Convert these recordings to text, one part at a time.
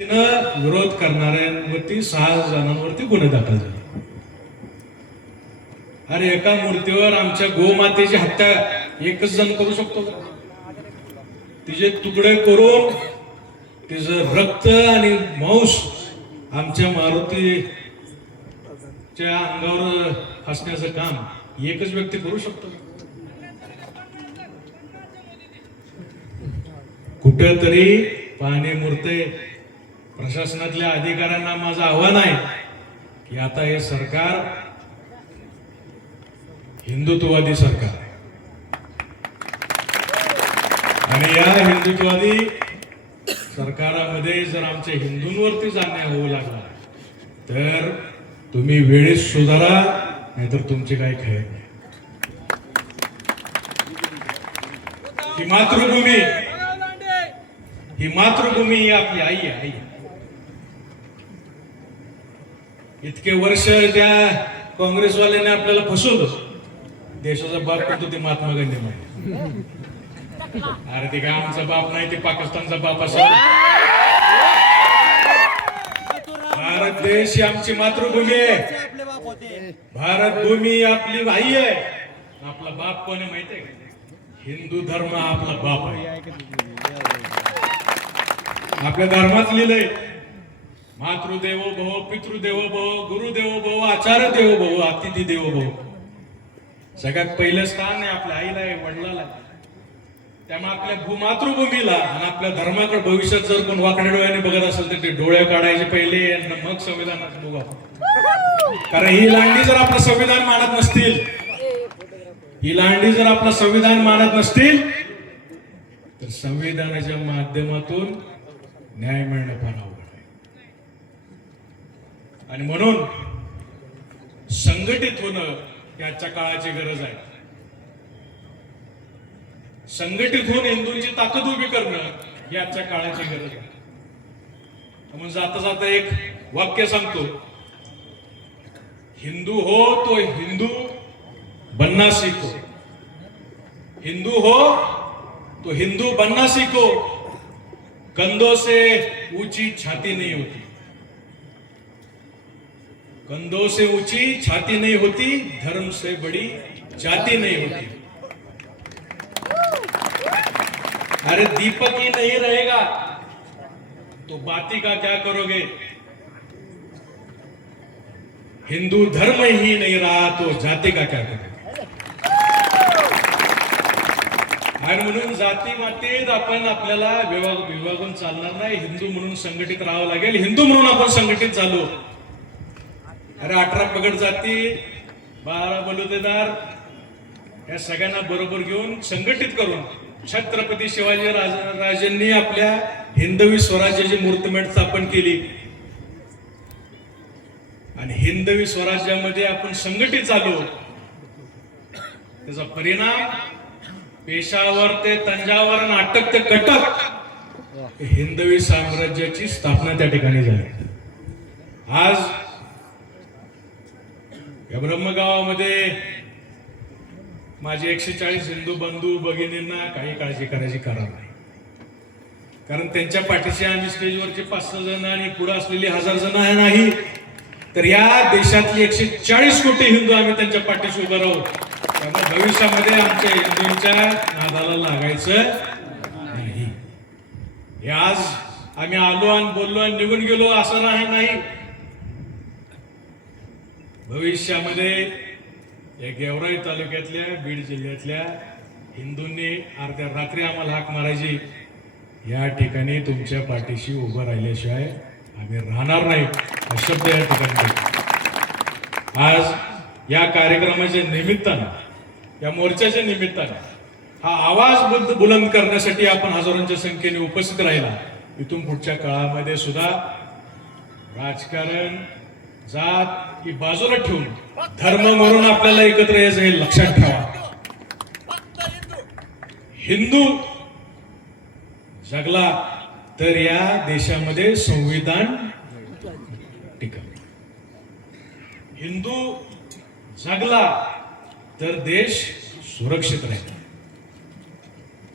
विरोध करणाऱ्यांवरती 6 जणांवरती गुन्हे दाखल झाले. अरे एका मूर्तीवर आमच्या गोमातेची हत्या एकच जण करू शकतो का? तिचे तुकडे करून तिचं रक्त आणि मांस आमच्या मारुतीच्या अंगावर फासण्याचं काम एकच व्यक्ती करू शकतो. कुठेतरी पाणी मुरते. प्रशासनातल्या अधिकाऱ्यांना माझं आव्हान आहे की आता हे सरकार हिंदुत्ववादी सरकार आहे आणि या हिंदुत्ववादी सरकारामध्ये जर आमच्या हिंदूंवरतीच अन्याय होऊ लागला तर तुम्ही वेळेत सुधारा, नाहीतर तुमची काय खैर नाही. ही मातृभूमी ही आपली आई आहे. इतके वर्ष त्या काँग्रेसवाल्यांनी आपल्याला फसवलं. देशाचा बाप कोणतो ते महात्मा गांधी नाही. अरे ते काय आमचा बाप नाही, ते पाकिस्तानचा बाप असेल. भारत देश ही आमची मातृभूमी आहे. भारत भूमी आपली आई आहे. आपला बाप कोण आहे माहिती आहे? हिंदू धर्म आपला बाप आहे. आपल्या धर्मात लिहिलंय मातृदेवो भव, पितृदेवो भव, गुरुदेवो भव, आचार्य देवो भव, अतिथी देवो भव. सगळ्यात पहिलं स्थान आहे आपल्या आईला आहे, वडिलाला आहे. त्यामुळे आपल्या मातृभूमीला आणि आपल्या धर्माकडे भविष्यात जर कोण वाकड्या डोळ्याने बघत असेल तर ते डोळे काढायचे पहिले आणि मग संविधानात बघा. कारण ही लांडी जर आपलं संविधान मानत नसतील, तर संविधानाच्या माध्यमातून न्याय मिळणं फार अवघड आहे. आणि म्हणून संघटित होणं याच्या काळाची गरज आहे. संघटित होऊन हिंदूंची ताकद उभी करणं याच्या काळाची गरज आहे. म्हणून जाता जाता एक वाक्य सांगतो, हिंदू हो तो हिंदू बनना सीखो. हिंदू हो तो हिंदू बनना सीखो. कंधों से ऊंची छाती नहीं होती. कंधों से ऊंची छाती नहीं होती, धर्म से बड़ी जाति नहीं होती. अरे दीपक ही नहीं रहेगा तो बाती का क्या करोगे? हिंदू धर्म ही नहीं रहा तो जाति का क्या करोगे? आणि म्हणून जाती मातीत आपण आपल्याला विभागून चालणार नाही. हिंदू म्हणून संघटित राहावं लागेल. हिंदू म्हणून आपण संघटित झालो. अरे 18 पगड जाती, 12 बलुतेदार या सगळ्यांना बरोबर घेऊन संघटित करून छत्रपती शिवाजी राजांनी आपल्या हिंदवी स्वराज्याची मूर्तमेढ स्थापन केली. आणि हिंदवी स्वराज्यामध्ये आपण संघटित झालो. त्याचा परिणाम पेशावर ते तंजावर आणि अटक ते कटक हिंदवी साम्राज्याची स्थापना त्या ठिकाणी झाली. आज या ब्रह्मगावामध्ये माझे 140 हिंदू बंधू भगिनींना काही काळजी करायची कारण नाही. कारण त्यांच्या पाठीशी आम्ही स्टेजवरचे 5-6 जण आणि पुढे असलेली 1000 जण आहे नाही, तर या देशातली 140 कोटी हिंदू आम्ही त्यांच्या पाठीशी उभं राहू. त्यामुळे भविष्यामध्ये आमच्या हिंदूंच्या नादाला लागायचं नाही. हे आज आम्ही आलो आणि बोललो आणि निघून गेलो असं नाही. भविष्यामध्ये या गेवराई तालुक्यातल्या, बीड जिल्ह्यातल्या हिंदूंनी अर्ध्या रात्री आम्हाला हाक मारायची, या ठिकाणी तुमच्या पाठीशी उभं राहिल्याशिवाय आम्ही राहणार नाही, हा शब्द या ठिकाणी. आज या कार्यक्रमाच्या निमित्तानं, या मोर्चाच्या निमित्तानं हा आवाज बुलंद करण्यासाठी आपण हजारोंच्या संख्येने उपस्थित राहिला. इथून पुढच्या काळामध्ये सुद्धा राजकारण, जात ही बाजूला ठेवून धर्म म्हणून आपल्याला एकत्र यायचं हे लक्षात ठेवा. हिंदू जगला तर या देशामध्ये संविधान टिकल. हिंदू जगला तर देश सुरक्षित राहील.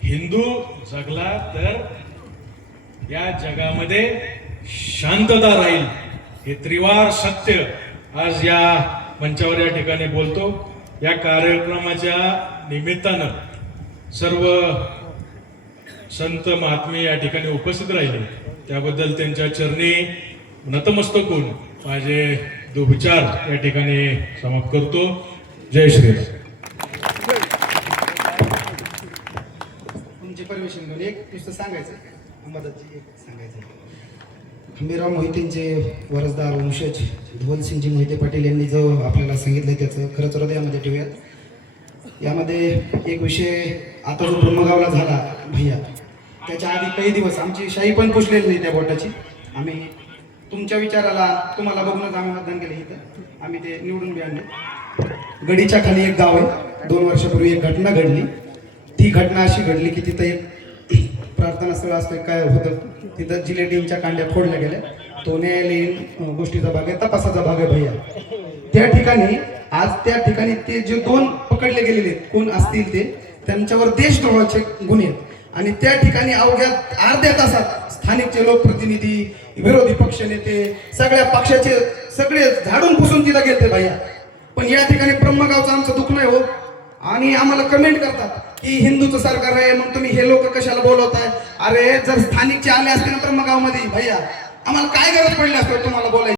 हिंदू जगला तर या जगामध्ये शांतता राहील, हे त्रिवार सत्य आज या मंचावर या ठिकाणी बोलतो. या कार्यक्रमाच्या निमित्तानं सर्व संत महात्मे या ठिकाणी उपस्थित राहिले, त्याबद्दल त्यांच्या चरणी नतमस्तक होऊन माझे विचार या ठिकाणी समाप्त करतो. जय श्रीराम. तुमचे परमिशन घेऊन एक नुसतं सांगायचं अंबादासजी एक सांगायचं. हंबीरराव मोहितेंचे वारसदार वंशज धवलसिंगजी मोहिते पाटील यांनी जो आपल्याला सांगितलं त्याचं खरंच हृदयामध्ये ठेवूयात. यामध्ये एक विषय आता जो ब्रह्मगावला झाला भैया, त्याच्या आधी काही दिवस आमची शाही पण पुसलेली नाही त्या बोटाची. आम्ही तुमच्या विचाराला तुम्हाला बघूनच आम्ही मतदान केलं, इथं आम्ही ते निवडून बी आणले. गडीच्या खाली एक गाव आहे, 2 वर्षापूर्वी एक घटना घडली. ती घटना अशी घडली की तिथं एक प्रार्थना स्थळ असतं, काय होतं तिथं जिलेटिनच्या कांड्या फोडल्या गेल्या. तो न्यायालयीन गोष्टीचा भाग आहे, तपासाचा भाग आहे भैया. त्या ठिकाणी आज त्या ठिकाणी ते जे 2 पकडले गेलेले कोण असतील ते, त्यांच्यावर देशद्रोहाचे गुन्हे आहेत. आणि त्या ठिकाणी अवघ्या अर्ध्या तासात स्थानिकचे लोकप्रतिनिधी, विरोधी पक्षनेते, सगळ्या पक्षाचे सगळे झाडून पुसून तिला गेलते भैया. पण या ठिकाणी ब्रह्मगावचं आमचं दुःख नाही हो. आणि आम्हाला कमेंट करतात की हिंदूचं सरकार आहे, मग तुम्ही हे लोक कशाला बोलवताय. अरे जर स्थानिकचे आले असते ना ब्रह्मगाव मध्ये भैया, आम्हाला काय गरज पडली असते तुम्हाला बोलायची.